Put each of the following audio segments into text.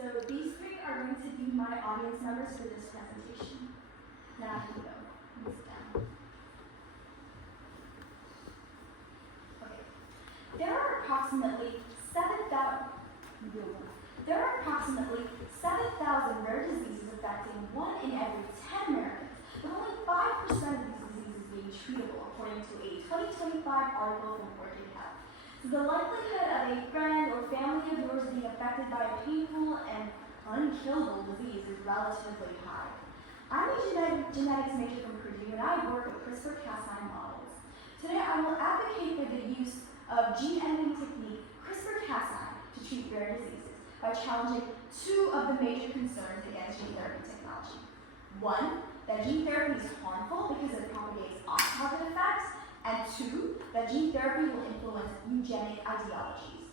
So these three are going to be my audience members for this presentation. Now you can go. Sit down. Okay. There are approximately 7,000 rare diseases affecting 1 in every 10 Americans, with only 5% of these diseases being treatable, according to a 2025 article from Working Health. So the likelihood of a friend or family of yours being affected by a painful and unkillable disease is relatively high. I'm a genetics major from Purdue, and I work with CRISPR-Cas9 models. Today, I will advocate for the use of gene editing technique CRISPR-Cas9 to treat rare diseases by challenging two of the major concerns against gene therapy technology. One, that gene therapy is harmful because it propagates off-target effects, and two, that gene therapy will influence eugenic ideologies.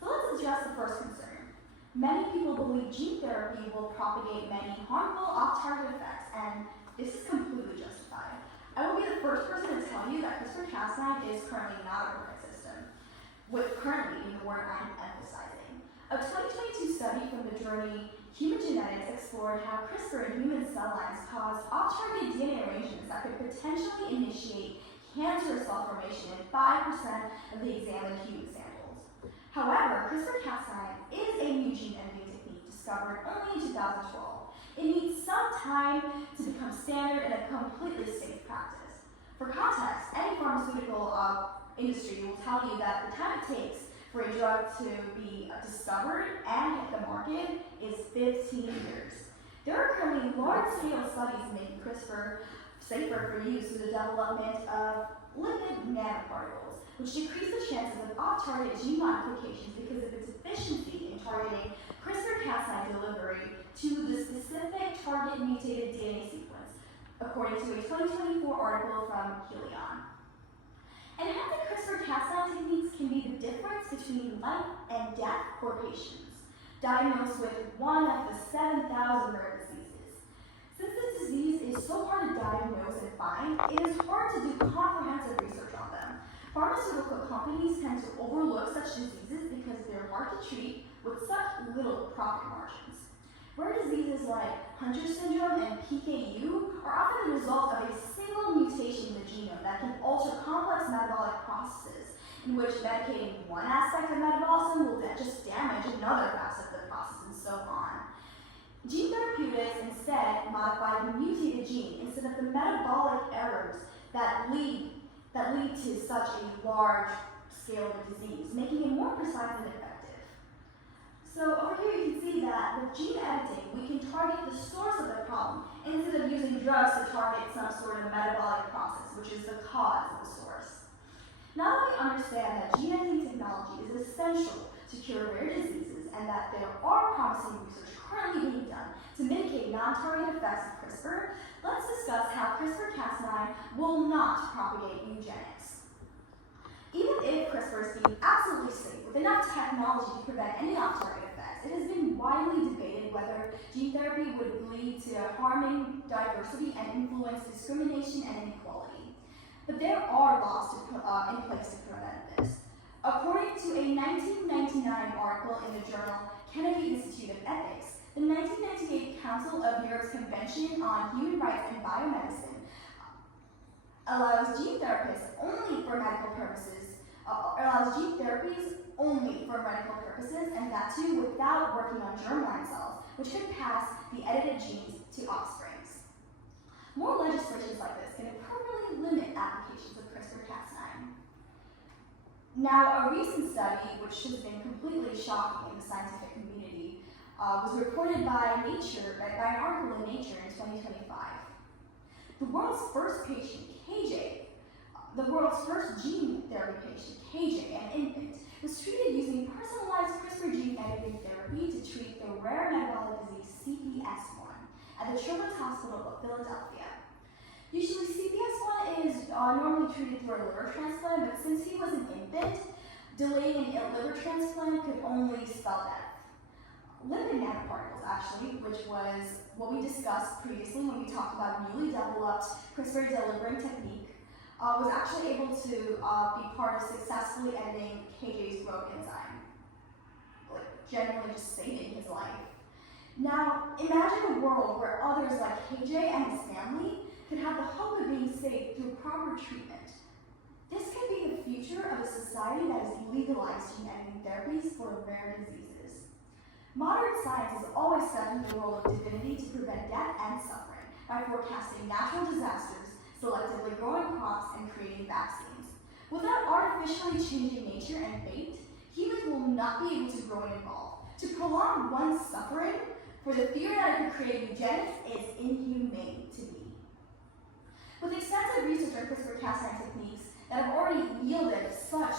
So let's address the first concern. Many people believe gene therapy will propagate many harmful off-target effects, and this is completely justified. I will be the first person to tell you that CRISPR-Cas9 is currently not a perfect system, with currently being the word I'm emphasizing. A 2022 study from the journal Human Genetics explored how CRISPR in human cell lines caused off-target DNA arrangements that could potentially initiate cancerous cell formation in 5% of the examined human samples. However, CRISPR-Cas9 is a new gene editing technique discovered only in 2012. It needs some time to become standard and a completely safe practice. For context, any pharmaceutical industry will tell you that the time it takes for a drug to be discovered and hit the market is 15 years. There are currently large-scale studies making CRISPR safer for use through the development of lipid nanoparticles, which decrease the chances of off-target gene modifications because of its efficiency in targeting CRISPR-Cas9 delivery to the specific target-mutated DNA sequence, according to a 2024 article from Helion. Enhancing CRISPR-Cas9 techniques can be the difference between life and death for patients diagnosed with one of the 7,000 rare diseases. Since this disease is so hard to diagnose and find, it is hard to do comprehensive research on them. Pharmaceutical companies tend to overlook such diseases because they're hard to treat with such little profit margins. Rare diseases like Hunter syndrome and PKU are often the result of a single mutation in the genome that can alter complex metabolic processes, in which medicating one aspect of metabolism will just damage another facet of the process, and so on. Gene therapeutics instead modify the mutated gene instead of the metabolic errors that lead to such a large scale of disease, making it more precise and effective. So over here you can see that with gene editing, we can target the source of the problem instead of using drugs to target some sort of metabolic process, which is the cause of the source. Now that we understand that gene editing technology is essential to cure rare diseases and that there are promising research currently being done to mitigate non-target effects of CRISPR, let's discuss how CRISPR-Cas9 will not propagate eugenics. Even if CRISPR is deemed absolutely safe with enough technology to prevent any off-target effects, it has been widely debated whether gene therapy would lead to harming diversity and influence discrimination and inequality. But there are laws in place to prevent this. According to a 1999 article in the journal Kennedy Institute of Ethics, the 1998 Council of Europe's Convention on Human Rights and Biomedicine allows gene therapies only for medical purposes, and that too without working on germline cells, which could pass the edited genes to offsprings. More legislations like this can permanently limit applications of CRISPR-Cas9. Now, a recent study, which has been completely shocking in the scientific community, was reported by an article in Nature in 2025. The world's first patient, KJ, the world's first gene therapy patient, KJ, an infant, was treated using personalized CRISPR gene editing therapy to treat the rare metabolic disease CPS1 at the Children's Hospital of Philadelphia. Usually CPS1 is normally treated through a liver transplant, but since he was an infant, delaying a liver transplant could only spell death. Lipid nanoparticles, actually, which was what we discussed previously when we talked about newly developed CRISPR delivering technique, was actually able to be part of successfully editing KJ's growth enzyme, like genuinely just saving his life. Now, imagine a world where others like KJ and his family could have the hope of being saved through proper treatment. This could be the future of a society that has legalized gene editing therapies for rare diseases. Modern science has always studied the role of divinity to prevent death and suffering by forecasting natural disasters, selectively growing crops, and creating vaccines. Without artificially changing nature and fate, humans will not be able to grow and evolve. To prolong one's suffering for the fear that it could create eugenics is inhumane to me. With extensive research on CRISPR-Cas9 techniques that have already yielded such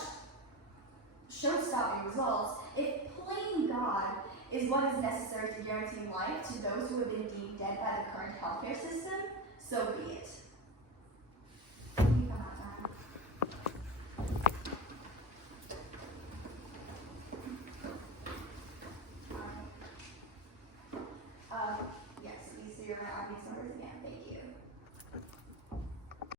show-stopping results, if playing God is what is necessary to guarantee life to those who have been deemed dead by the current healthcare system, so be it. Yes, these are my audience numbers again.